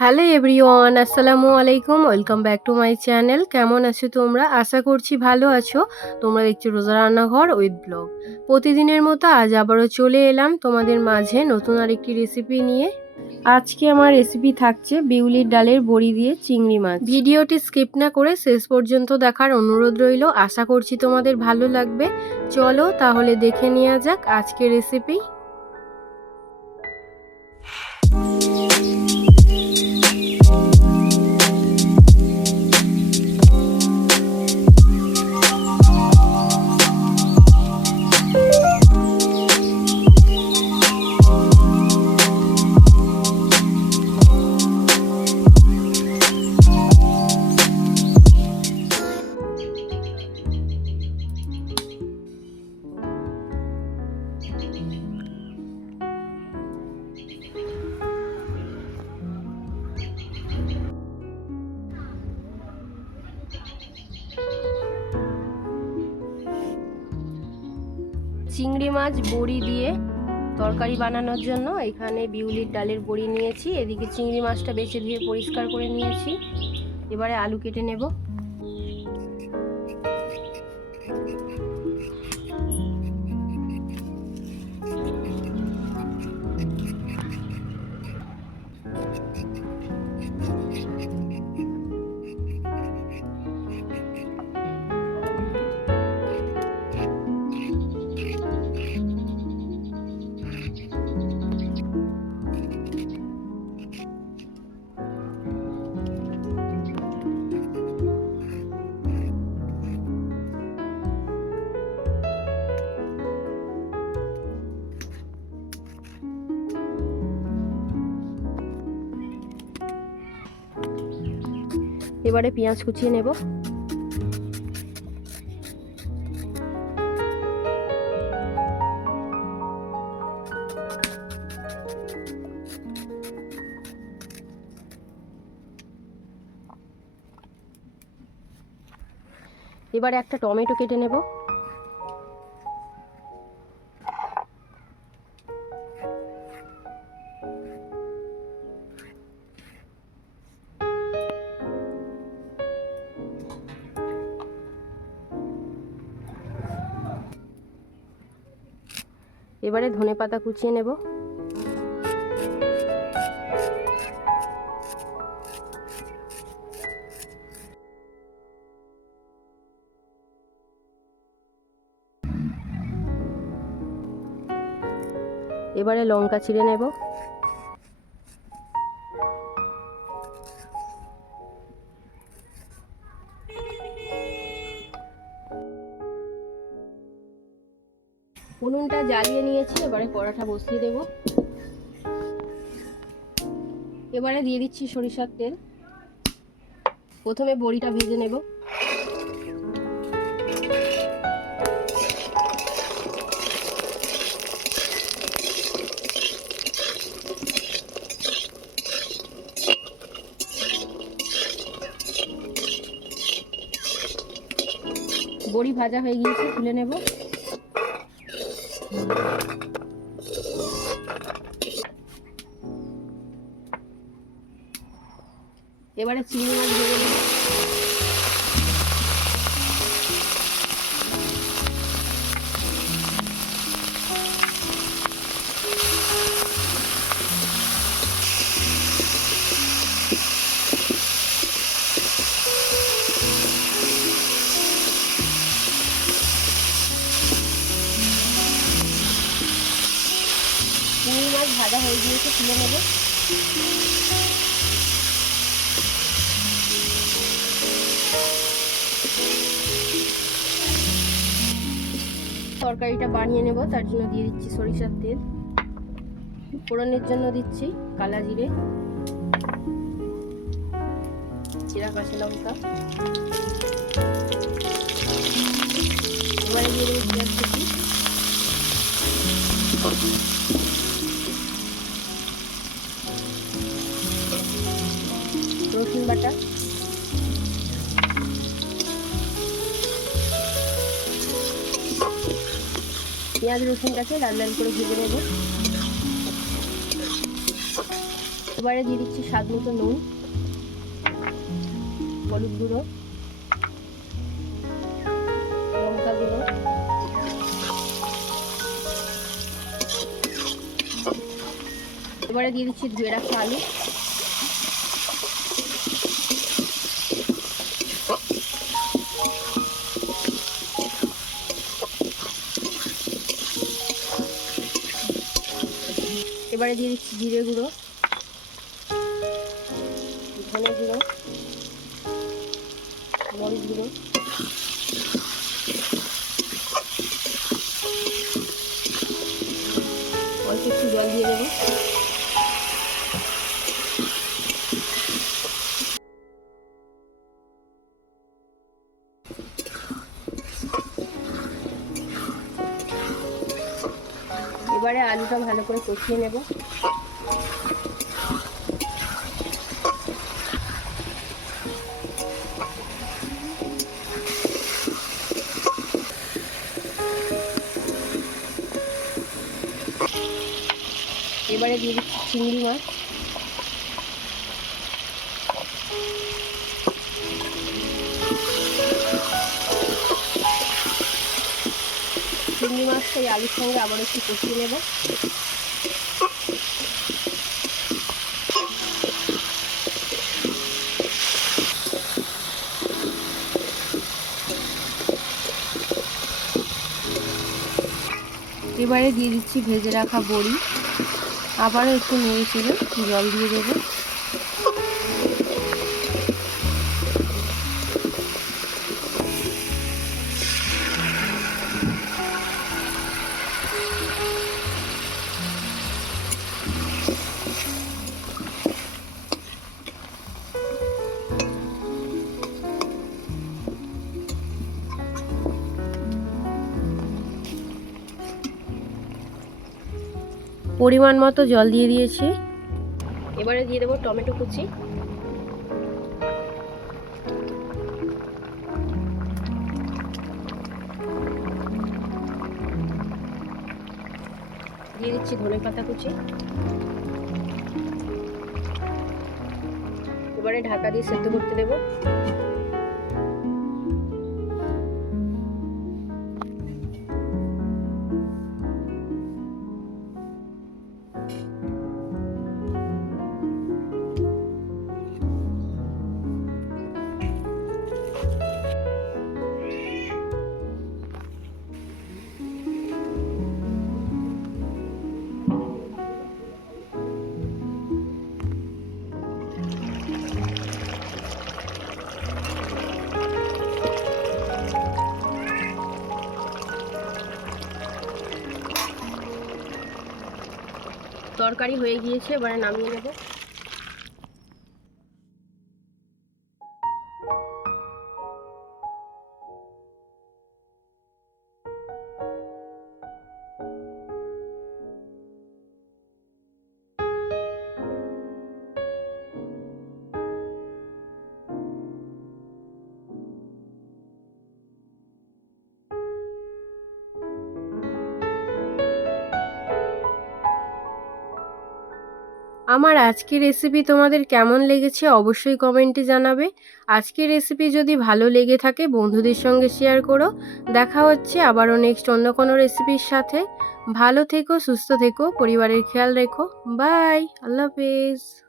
Hello everyone, আসসালামু আলাইকুম। Welcome back to my channel. কেমন আছো তোমরা? আশা করছি ভালো আছো। তোমরা দেখছো রোজা রান্নাঘর উইথ ব্লগ। প্রতিদিনের মতো আজ আবারও চলে এলাম তোমাদের মাঝে নতুন আরেকটি রেসিপি নিয়ে। আজকে আমার রেসিপি থাকছে বিউলির ডালের বড়ি দিয়ে চিংড়ি মাছ। ভিডিওটি স্কিপ না করে শেষ পর্যন্ত দেখার অনুরোধ রইল। আশা করছি তোমাদের ভালো লাগবে। চলো তাহলে দেখে নেওয়া যাক আজকের রেসিপি। চিংড়ি মাছ বড়ি দিয়ে তরকারি বানানোর জন্য এখানে বিউলির ডালের বড়ি নিয়েছি। এদিকে চিংড়ি মাছটা বেছে ধুয়ে পরিষ্কার করে নিয়েছি। এবারে আলু কেটে নেব। এবারে পেঁয়াজ কুচিয়ে নেব। এবারে একটা টমেটো কেটে নেব। এবারে ধনেপাতা কুচিয়ে নেব। এবারে লঙ্কা চিড়ে নেব। উনুনটা জ্বালিয়ে নিয়েছি। এবারে কড়াটা বসিয়ে দেব। এবারে দিয়ে দিচ্ছি সরিষার তেল। প্রথমে বড়িটা ভেজে নেব। বড়ি ভাজা হয়ে গিয়েছে, তুলে নেব। এবারে চিংড়ি মাছ ভেজে নেব। চিংড়ি মাছ ভাজা হয়ে গিয়েছে, তুলে নেব। তরকারিটা বানিয়ে নেব, তার জন্য দিয়ে দিচ্ছি সরিষার তেল। ফোড়নের জন্য দিচ্ছি কালা জিরে, জিরা, কাঁচা লঙ্কা। এবারে দিয়ে দেবো পেঁয়াজ কুচি, রসুন বাটা, পেঁয়াজ রসুনটাকে লাল লাল করে ভেজে নেব। এবারে দিয়ে দিচ্ছি স্বাদ মতো নুন, হলুদ গুঁড়ো, লঙ্কা গুঁড়ো, এবারে দিয়ে দিচ্ছি ধুয়ে রাখা আলু, এবারে দিয়ে দিচ্ছি জিরে গুঁড়ো, ধনে গুঁড়ো, মরিচ গুঁড়ো, অল্প একটু জল দিয়ে দেবো। এবারে আলুটা ভালো করে কষিয়ে নেব। এবারে দিয়ে দিচ্ছি চিংড়ি মাছ, চিংড়ি মাছটা এই আলুর সঙ্গে আবার একটু কষিয়ে নেব। এবারে দিয়ে দিচ্ছি ভেজে রাখা বড়ি, আবারও একটু নেড়ে চেড়ে জল দিয়ে দেবো। পরিমাণ মতো জল দিয়ে দিয়েছি। এবারে দিয়ে দেবো টমেটো কুচি, দিয়ে দিচ্ছি ধনে পাতা কুচি। এবারে ঢাকা দিয়ে সেদ্ধ করতে দেবো। তরকারি হয়ে গিয়েছে, এবারে নামিয়ে নেব। আমার আজকের রেসিপি তোমাদের কেমন লেগেছে অবশ্যই কমেন্টে জানাবে। আজকের রেসিপি যদি ভালো লেগে থাকে বন্ধুদের সঙ্গে শেয়ার করো। দেখা হচ্ছে আবারও নেক্সট অন্য কোনো রেসিপির সাথে। ভালো থেকো, সুস্থ থেকো, পরিবারের খেয়াল রেখো। বাই, আল্লাহ হাফেজ।